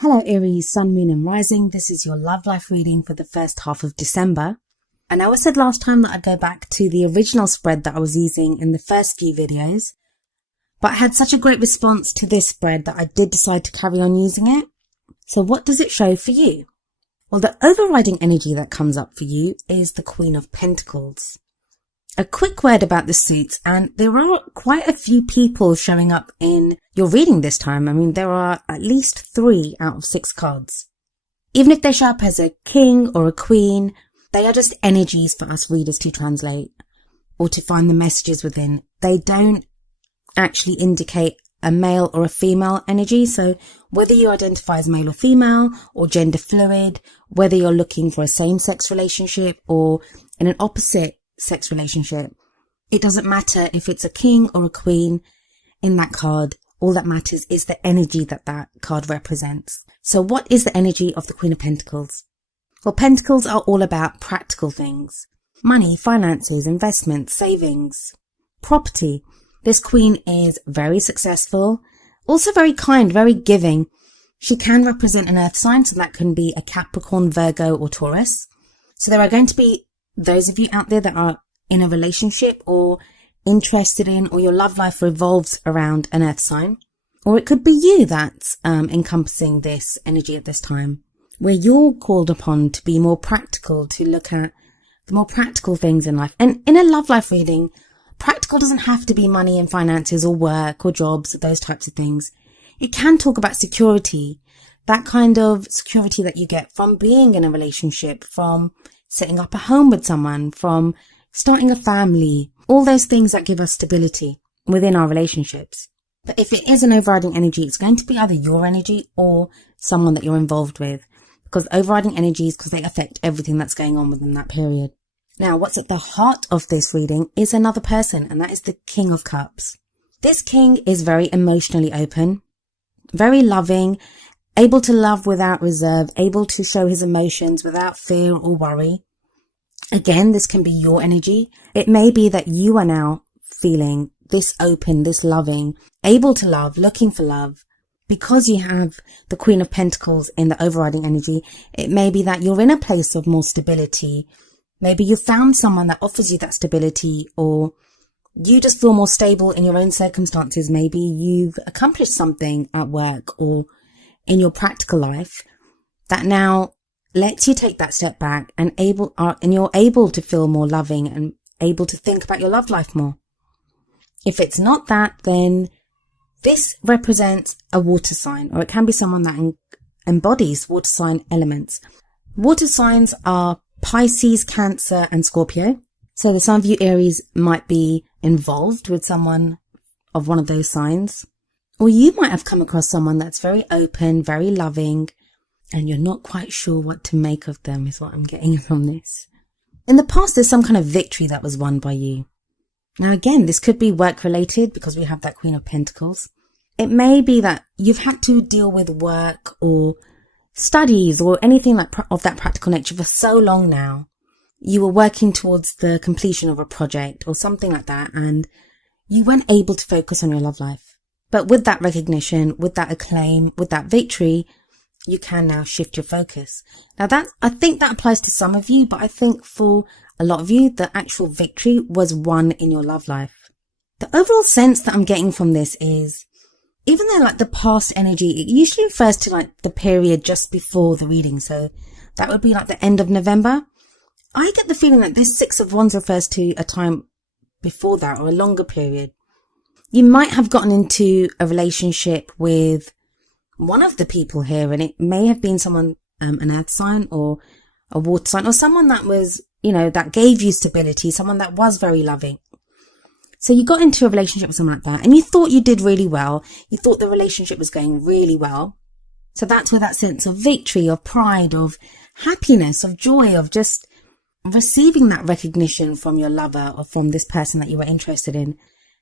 Hello Aries, Sun, Moon and Rising. This is your love life reading for the first half of December. I know I said last time that I'd go back to the original spread that I was using in the first few videos, but I had such a great response to this spread that I did decide to carry on using it. So what does it show for you? Well, the overriding energy that comes up for you is the Queen of Pentacles. A quick word about the suits, and there are quite a few people showing up in your reading this time. I mean, there are at least 3 out of 6 cards. Even if they show up as a king or a queen, they are just energies for us readers to translate or to find the messages within. They don't actually indicate a male or a female energy. So whether you identify as male or female or gender fluid, whether you're looking for a same-sex relationship or in an opposite sex relationship, it doesn't matter if it's a king or a queen in that card. All that matters is the energy that that card represents. So what is the energy of the Queen of Pentacles? Well, Pentacles are all about practical things. Money, finances, investments, savings, property. This queen is very successful, also very kind, very giving. She can represent an earth sign, so that can be a Capricorn, Virgo or Taurus. So there are going to be those of you out there that are in a relationship or interested in, or your love life revolves around an earth sign. Or it could be you that's encompassing this energy at this time, where you're called upon to be more practical, to look at the more practical things in life. And in a love life reading, practical doesn't have to be money and finances or work or jobs, those types of things. It can talk about security, that kind of security that you get from being in a relationship, from setting up a home with someone, from starting a family, all those things that give us stability within our relationships. But if it is an overriding energy, it's going to be either your energy or someone that you're involved with, because overriding energies, because they affect everything that's going on within that period. Now, what's at the heart of this reading is another person, and that is the King of Cups. This king is very emotionally open, very loving, able to love without reserve, able to show his emotions without fear or worry. Again, this can be your energy. It may be that you are now feeling this open, this loving, able to love, looking for love. Because you have the Queen of Pentacles in the overriding energy, it may be that you're in a place of more stability. Maybe you found someone that offers you that stability, or you just feel more stable in your own circumstances. Maybe you've accomplished something at work or in your practical life that now lets you take that step back and you're able to feel more loving and able to think about your love life more. If it's not that, then this represents a water sign, or it can be someone that embodies water sign elements. Water signs are Pisces, Cancer and Scorpio. So some of you Aries might be involved with someone of one of those signs. Or you might have come across someone that's very open, very loving, and you're not quite sure what to make of them, is what I'm getting from this. In the past, there's some kind of victory that was won by you. Now again, this could be work related because we have that Queen of Pentacles. It may be that you've had to deal with work or studies or anything like of that practical nature for so long now. You were working towards the completion of a project or something like that, and you weren't able to focus on your love life. But with that recognition, with that acclaim, with that victory, you can now shift your focus. Now I think that applies to some of you, but I think for a lot of you, the actual victory was won in your love life. The overall sense that I'm getting from this is, even though like the past energy, it usually refers to like the period just before the reading. So that would be like the end of November. I get the feeling that this 6 of Wands refers to a time before that, or a longer period. You might have gotten into a relationship with one of the people here, and it may have been someone, an earth sign or a water sign, or someone that was, that gave you stability, someone that was very loving. So you got into a relationship with someone like that, and you thought you did really well. You thought the relationship was going really well. So that's where that sense of victory, of pride, of happiness, of joy, of just receiving that recognition from your lover or from this person that you were interested in,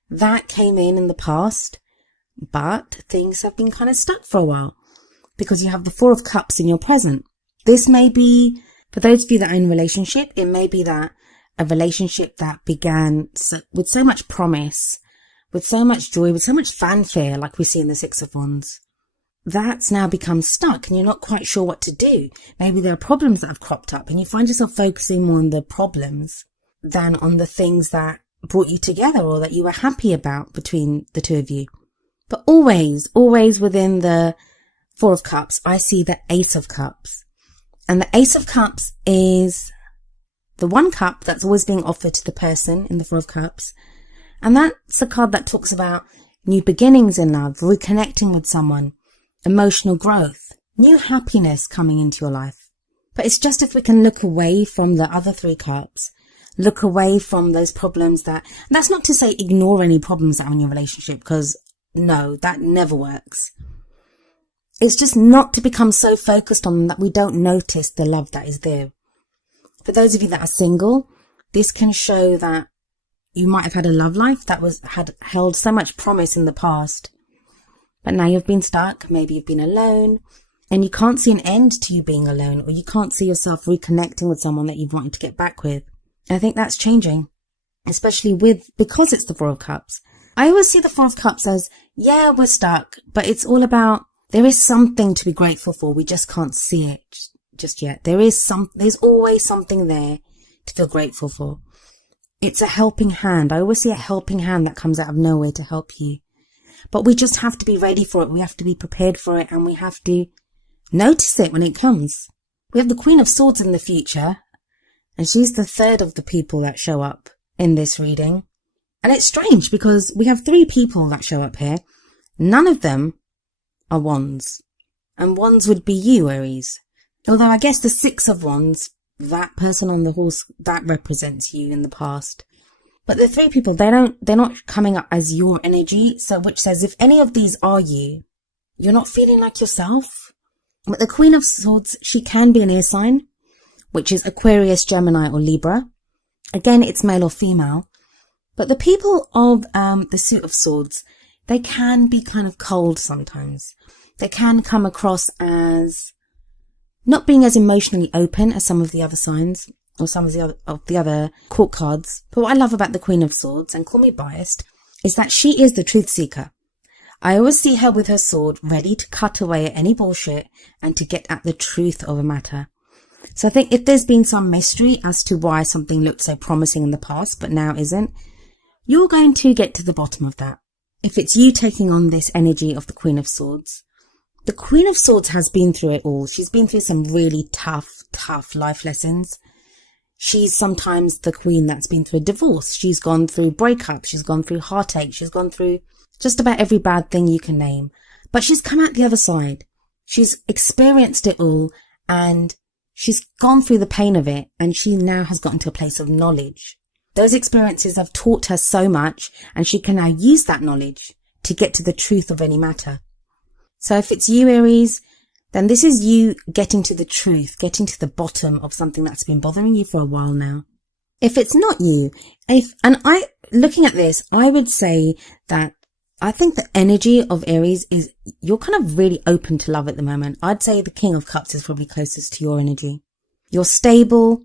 that came in the past. But things have been kind of stuck for a while because you have the 4 of Cups in your present. This may be, for those of you that are in a relationship, it may be that a relationship that began with so much promise, with so much joy, with so much fanfare, like we see in the 6 of Wands. that's now become stuck and you're not quite sure what to do. Maybe there are problems that have cropped up and you find yourself focusing more on the problems than on the things that brought you together or that you were happy about between the two of you. But always within the Four of Cups, I see the Ace of Cups. And the Ace of Cups is the one cup that's always being offered to the person in the Four of Cups. And that's a card that talks about new beginnings in love, reconnecting with someone, emotional growth, new happiness coming into your life. But it's just if we can look away from the other three cups, look away from those problems that's not to say ignore any problems that are in your relationship, because no, that never works. It's just not to become so focused on them that we don't notice the love that is there. For those of you that are single, this can show that you might have had a love life that had held so much promise in the past, but now you've been stuck. Maybe you've been alone and you can't see an end to you being alone, or you can't see yourself reconnecting with someone that you've wanted to get back with. I think that's changing, especially because it's the Four of Cups. I always see the Four of Cups as, yeah, we're stuck, but it's all about, there is something to be grateful for. We just can't see it just yet. There's always something there to feel grateful for. It's a helping hand. I always see a helping hand that comes out of nowhere to help you. But we just have to be ready for it. We have to be prepared for it, and we have to notice it when it comes. We have the Queen of Swords in the future, and she's the third of the people that show up in this reading. And it's strange because we have three people that show up here. None of them are Wands. And Wands would be you, Aries. Although I guess the Six of Wands, that person on the horse, that represents you in the past. But the three people, they're not coming up as your energy. So which says if any of these are you, you're not feeling like yourself. But the Queen of Swords, she can be an air sign, which is Aquarius, Gemini or Libra. Again, it's male or female. But the people of the Suit of Swords, they can be kind of cold sometimes. They can come across as not being as emotionally open as some of the other signs or some of the other court cards. But what I love about the Queen of Swords, and call me biased, is that she is the truth seeker. I always see her with her sword ready to cut away at any bullshit and to get at the truth of a matter. So I think if there's been some mystery as to why something looked so promising in the past but now isn't, you're going to get to the bottom of that. If it's you taking on this energy of the Queen of Swords. The Queen of Swords has been through it all. She's been through some really tough life lessons. She's sometimes the queen that's been through a divorce. She's gone through breakups. She's gone through heartache. She's gone through just about every bad thing you can name. But she's come out the other side. She's experienced it all and she's gone through the pain of it, and she now has gotten to a place of knowledge. Those experiences have taught her so much, and she can now use that knowledge to get to the truth of any matter. So if it's you, Aries, then this is you getting to the truth, getting to the bottom of something that's been bothering you for a while now. If it's not you, looking at this, I would say that I think the energy of Aries is you're kind of really open to love at the moment. I'd say the King of Cups is probably closest to your energy. You're stable.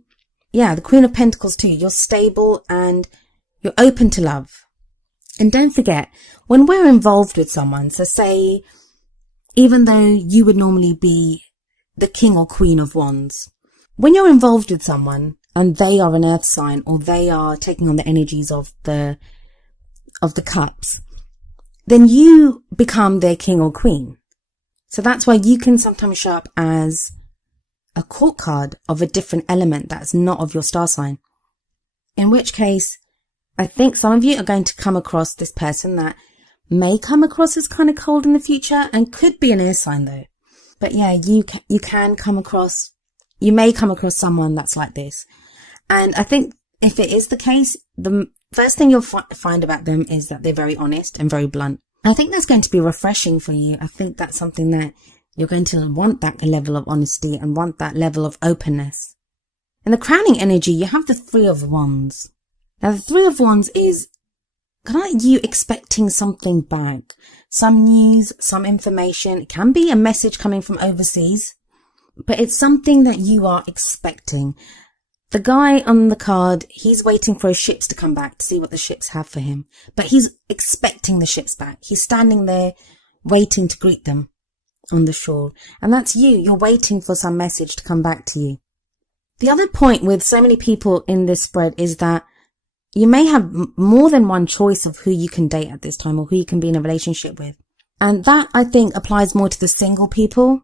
Yeah, the Queen of Pentacles too. You're stable and you're open to love. And don't forget, when we're involved with someone, so say, even though you would normally be the King or Queen of Wands, when you're involved with someone and they are an earth sign or they are taking on the energies of the cups, then you become their king or queen. So that's why you can sometimes show up as a court card of a different element that's not of your star sign. In which case, I think some of you are going to come across this person that may come across as kind of cold in the future and could be an air sign though. But yeah, you may come across someone that's like this. And I think if it is the case, the first thing you'll find about them is that they're very honest and very blunt. I think that's going to be refreshing for you. I think that's something that you're going to want, that level of honesty and want that level of openness. In the crowning energy, you have the Three of Wands. Now, the Three of Wands is kind of you expecting something back. Some news, some information. It can be a message coming from overseas, but it's something that you are expecting. The guy on the card, he's waiting for his ships to come back to see what the ships have for him. But he's expecting the ships back. He's standing there waiting to greet them. on the shore. And that's you. You're waiting for some message to come back to you. The other point with so many people in this spread is that you may have more than one choice of who you can date at this time or who you can be in a relationship with. And that, I think, applies more to the single people,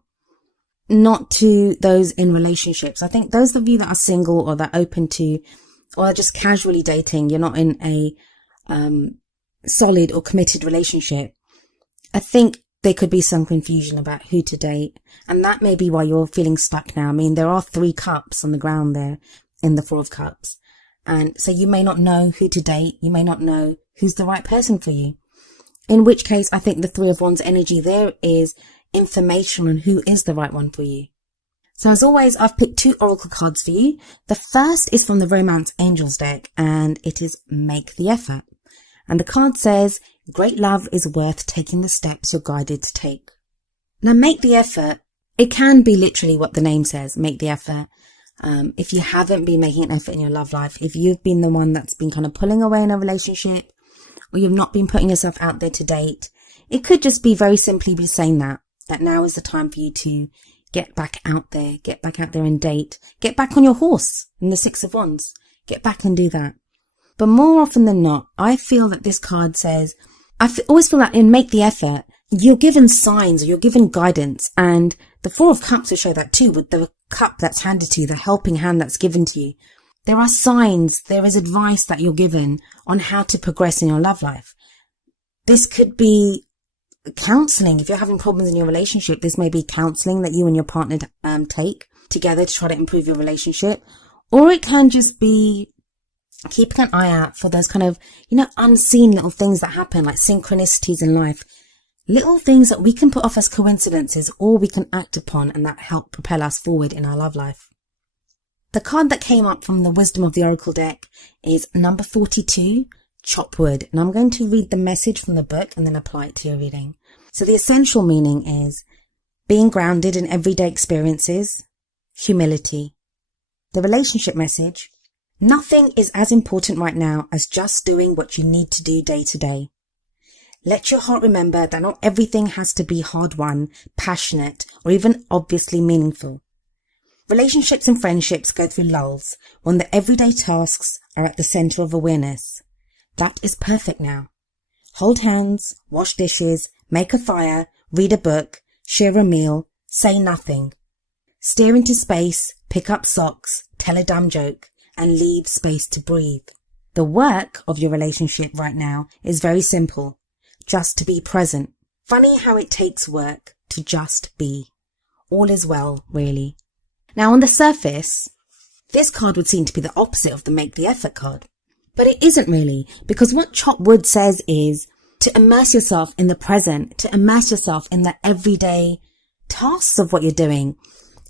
not to those in relationships. I think those of you that are single or that are open to, or are just casually dating, you're not in a solid or committed relationship, I think there could be some confusion about who to date. And that may be why you're feeling stuck now. I mean, there are 3 cups on the ground there in the 4 of cups. And so you may not know who to date. You may not know who's the right person for you. In which case, I think the 3 of Wands energy there is information on who is the right one for you. So as always, I've picked 2 oracle cards for you. The first is from the Romance Angels deck, and it is Make the Effort. And the card says, great love is worth taking the steps you're guided to take. Now, make the effort. It can be literally what the name says, make the effort. If you haven't been making an effort in your love life, if you've been the one that's been kind of pulling away in a relationship, or you've not been putting yourself out there to date, it could just be very simply be saying that now is the time for you to get back out there and date, get back on your horse in the 6 of Wands, get back and do that. But more often than not, I feel that this card says, always feel that in Make the Effort, you're given signs or you're given guidance. And the 4 of Cups will show that too, with the cup that's handed to you, the helping hand that's given to you. There are signs, there is advice that you're given on how to progress in your love life. This could be counseling. If you're having problems in your relationship, this may be counseling that you and your partner take together to try to improve your relationship. Or it can just be keeping an eye out for those kind of, unseen little things that happen, like synchronicities in life. Little things that we can put off as coincidences or we can act upon, and that help propel us forward in our love life. The card that came up from the Wisdom of the Oracle deck is number 42, Chop Wood. And I'm going to read the message from the book and then apply it to your reading. So the essential meaning is being grounded in everyday experiences, humility. The relationship message: nothing is as important right now as just doing what you need to do day to day. Let your heart remember that not everything has to be hard-won, passionate, or even obviously meaningful. Relationships and friendships go through lulls when the everyday tasks are at the center of awareness. That is perfect now. Hold hands, wash dishes, make a fire, read a book, share a meal, say nothing. Stare into space, pick up socks, tell a dumb joke, and leave space to breathe. The work of your relationship right now is very simple. Just to be present. Funny how it takes work to just be. All is well, really. Now, on the surface, this card would seem to be the opposite of the Make the Effort card. But it isn't really, because what Chop Wood says is to immerse yourself in the present, to immerse yourself in the everyday tasks of what you're doing.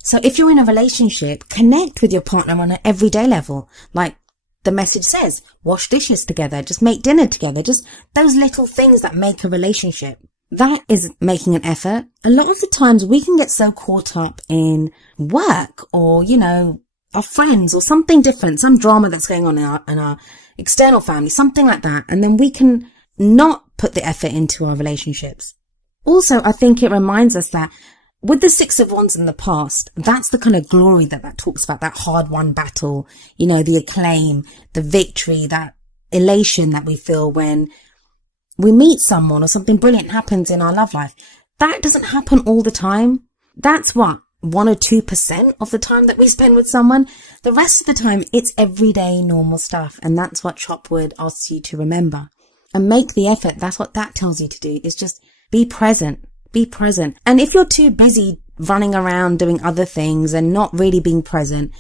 So if you're in a relationship, connect with your partner on an everyday level. Like the message says, wash dishes together, just make dinner together, just those little things that make a relationship. That is making an effort. A lot of the times we can get so caught up in work or, our friends or something different, some drama that's going on in our external family, something like that. And then we can not put the effort into our relationships. Also, I think it reminds us that with the 6 of Wands in the past, that's the kind of glory that talks about, that hard-won battle, the acclaim, the victory, that elation that we feel when we meet someone or something brilliant happens in our love life. That doesn't happen all the time. That's 1 or 2% of the time that we spend with someone. The rest of the time, it's everyday normal stuff. And that's what Chop Wood asks you to remember. And make the effort. That's what that tells you to do, is just be present. Be present. And if you're too busy running around doing other things and not really being present,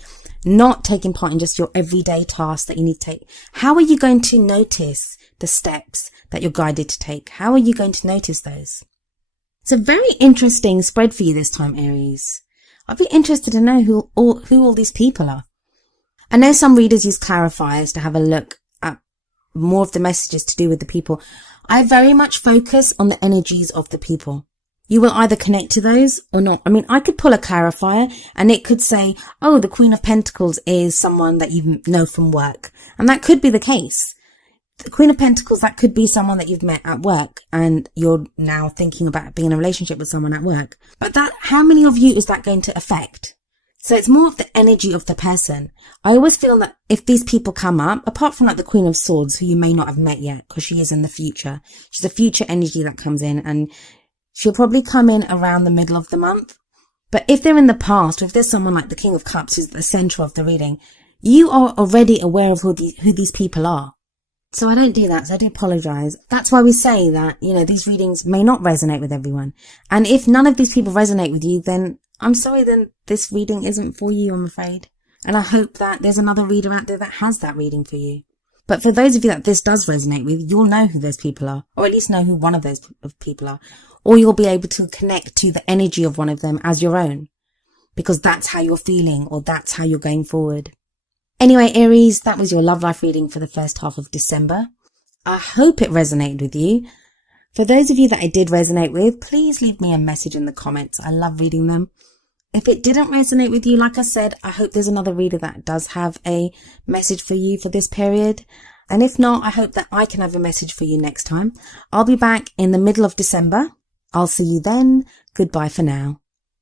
not taking part in just your everyday tasks that you need to take, how are you going to notice the steps that you're guided to take? How are you going to notice those? It's a very interesting spread for you this time, Aries. I'd be interested to know who all these people are. I know some readers use clarifiers to have a look at more of the messages to do with the people. I very much focus on the energies of the people. You will either connect to those or not. I mean, I could pull a clarifier and it could say, oh, the Queen of Pentacles is someone that you know from work. And that could be the case. The Queen of Pentacles, that could be someone that you've met at work and you're now thinking about being in a relationship with someone at work. But how many of you is that going to affect? So it's more of the energy of the person. I always feel that if these people come up, apart from like the Queen of Swords, who you may not have met yet because she is in the future. She's a future energy that comes in, and she'll probably come in around the middle of the month. But if they're in the past, or if there's someone like the King of Cups who's at the center of the reading, you are already aware of who these people are. So I don't do that, so I do apologize. That's why we say that, these readings may not resonate with everyone. And if none of these people resonate with you, then I'm sorry, then this reading isn't for you, I'm afraid. And I hope that there's another reader out there that has that reading for you. But for those of you that this does resonate with, you'll know who those people are, or at least know who one of those people are. Or you'll be able to connect to the energy of one of them as your own, because that's how you're feeling, or that's how you're going forward. Anyway, Aries, that was your love life reading for the first half of December. I hope it resonated with you. For those of you that it did resonate with, please leave me a message in the comments. I love reading them. If it didn't resonate with you, like I said, I hope there's another reader that does have a message for you for this period. And if not, I hope that I can have a message for you next time. I'll be back in the middle of December. I'll see you then. Goodbye for now.